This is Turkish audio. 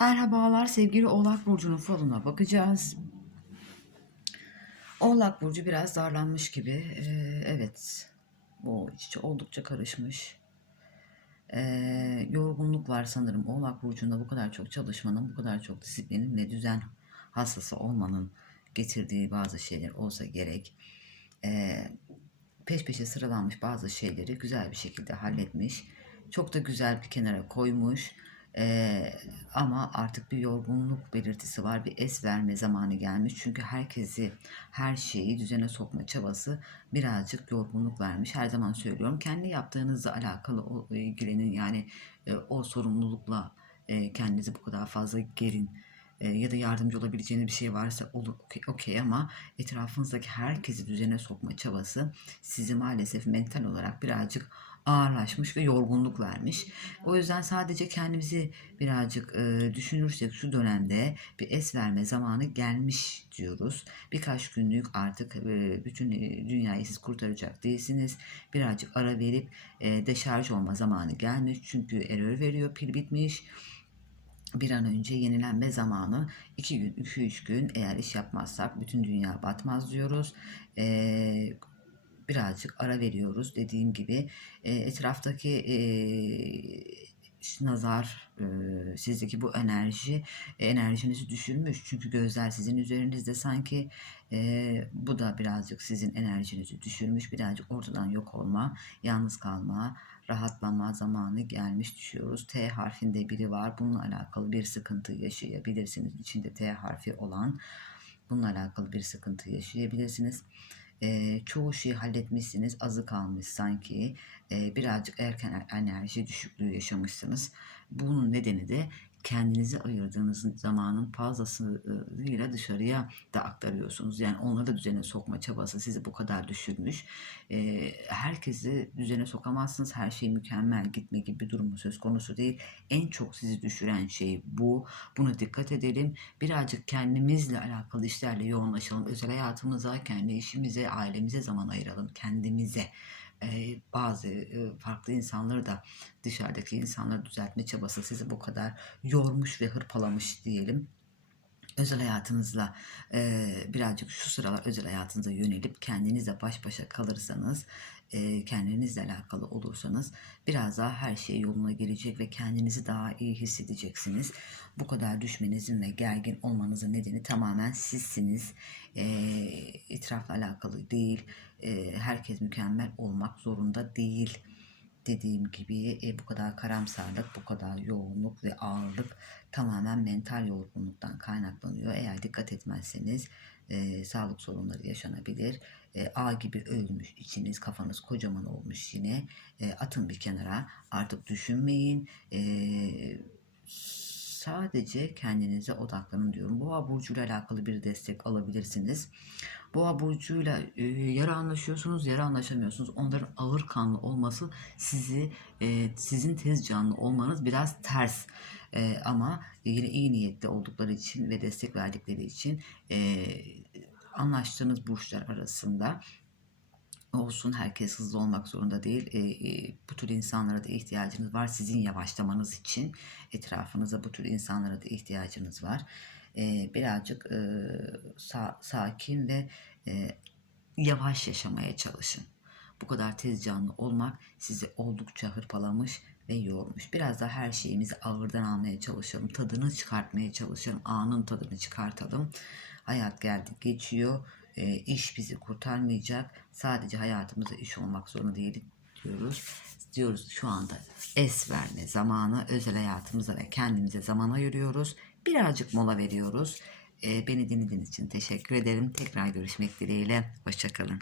Merhabalar sevgili Oğlak Burcu'nun falına bakacağız. Oğlak Burcu biraz darlanmış gibi. Ee, evet bu iç içe oldukça karışmış. Ee, yorgunluk var sanırım. Oğlak Burcu'nda bu kadar çok çalışmanın, bu kadar çok disiplinin ve düzen hastası olmanın getirdiği bazı şeyler olsa gerek. Ee, peş peşe sıralanmış bazı şeyleri güzel bir şekilde halletmiş. Çok da güzel bir kenara koymuş. Ee, ama artık bir yorgunluk belirtisi var. Bir es verme zamanı gelmiş. Çünkü herkesi, her şeyi düzene sokma çabası birazcık yorgunluk vermiş. Her zaman söylüyorum. Kendi yaptığınızla alakalı o, ilgilenin. Yani e, o sorumlulukla e, kendinizi bu kadar fazla gerin e, ya da yardımcı olabileceğiniz bir şey varsa olur okey okey ama etrafınızdaki herkesi düzene sokma çabası sizi maalesef mental olarak birazcık ağırlaşmış ve yorgunluk vermiş. O yüzden sadece kendimizi birazcık e, düşünürsek şu dönemde bir es verme zamanı gelmiş diyoruz. Birkaç günlük artık e, bütün dünyayı siz kurtaracak değilsiniz. Birazcık ara verip e, deşarj olma zamanı gelmiş. Çünkü error veriyor, pil bitmiş bir an önce yenilenme zamanı 2 gün 2-3 gün eğer iş yapmazsak bütün dünya batmaz diyoruz. Ee, birazcık ara veriyoruz dediğim gibi e, etraftaki e, nazar e, sizdeki bu enerji e, enerjinizi düşürmüş çünkü gözler sizin üzerinizde sanki e, bu da birazcık sizin enerjinizi düşürmüş birazcık ortadan yok olma yalnız kalma rahatlama zamanı gelmiş düşüyoruz. T harfinde biri var. Bununla alakalı bir sıkıntı yaşayabilirsiniz. İçinde T harfi olan bununla alakalı bir sıkıntı yaşayabilirsiniz. E, çoğu şeyi halletmişsiniz. Azı kalmış sanki. E, birazcık erken enerji düşüklüğü yaşamışsınız. Bunun nedeni de kendinize ayırdığınız zamanın fazlasıyla dışarıya da aktarıyorsunuz. Yani onları da düzene sokma çabası sizi bu kadar düşürmüş. E, herkesi düzene sokamazsınız. Her şey mükemmel gitme gibi bir durumu söz konusu değil. En çok sizi düşüren şey bu. Buna dikkat edelim. Birazcık kendimizle alakalı işlerle yoğunlaşalım. Özel hayatımıza, kendi işimize, ailemize zaman ayıralım. Kendimize bazı farklı insanları da dışarıdaki insanları düzeltme çabası sizi bu kadar yormuş ve hırpalamış diyelim özel hayatınızla e, birazcık şu sıralar özel hayatınıza yönelip kendinizle baş başa kalırsanız e, kendinizle alakalı olursanız biraz daha her şey yoluna girecek ve kendinizi daha iyi hissedeceksiniz. Bu kadar düşmenizin ve gergin olmanızın nedeni tamamen sizsiniz. E, etrafla alakalı değil. E, herkes mükemmel olmak zorunda değil dediğim gibi e, bu kadar karamsarlık, bu kadar yoğunluk ve ağırlık tamamen mental yorgunluktan kaynaklanıyor. Eğer dikkat etmezseniz e, sağlık sorunları yaşanabilir. E, ağ gibi ölmüş içiniz, kafanız kocaman olmuş yine. E, atın bir kenara artık düşünmeyin. E, sadece kendinize odaklanın diyorum. Boğa burcuyla alakalı bir destek alabilirsiniz. Boğa burcuyla e, yarı anlaşıyorsunuz, yarı anlaşamıyorsunuz. Onların ağır kanlı olması sizi e, sizin tez canlı olmanız biraz ters. E, ama yine iyi niyetli oldukları için ve destek verdikleri için e, anlaştığınız burçlar arasında olsun herkes hızlı olmak zorunda değil. E, e, bu tür insanlara da ihtiyacınız var. Sizin yavaşlamanız için etrafınıza bu tür insanlara da ihtiyacınız var. E, birazcık e, sa- sakin ve e, yavaş yaşamaya çalışın. Bu kadar tez canlı olmak sizi oldukça hırpalamış ve yormuş. Biraz da her şeyimizi ağırdan almaya çalışalım. Tadını çıkartmaya çalışalım. Anın tadını çıkartalım. Hayat geldi geçiyor e, iş bizi kurtarmayacak. Sadece hayatımıza iş olmak zorunda değil diyoruz. Diyoruz şu anda es verme zamanı özel hayatımıza ve kendimize zaman ayırıyoruz. Birazcık mola veriyoruz. E, beni dinlediğiniz için teşekkür ederim. Tekrar görüşmek dileğiyle. Hoşçakalın.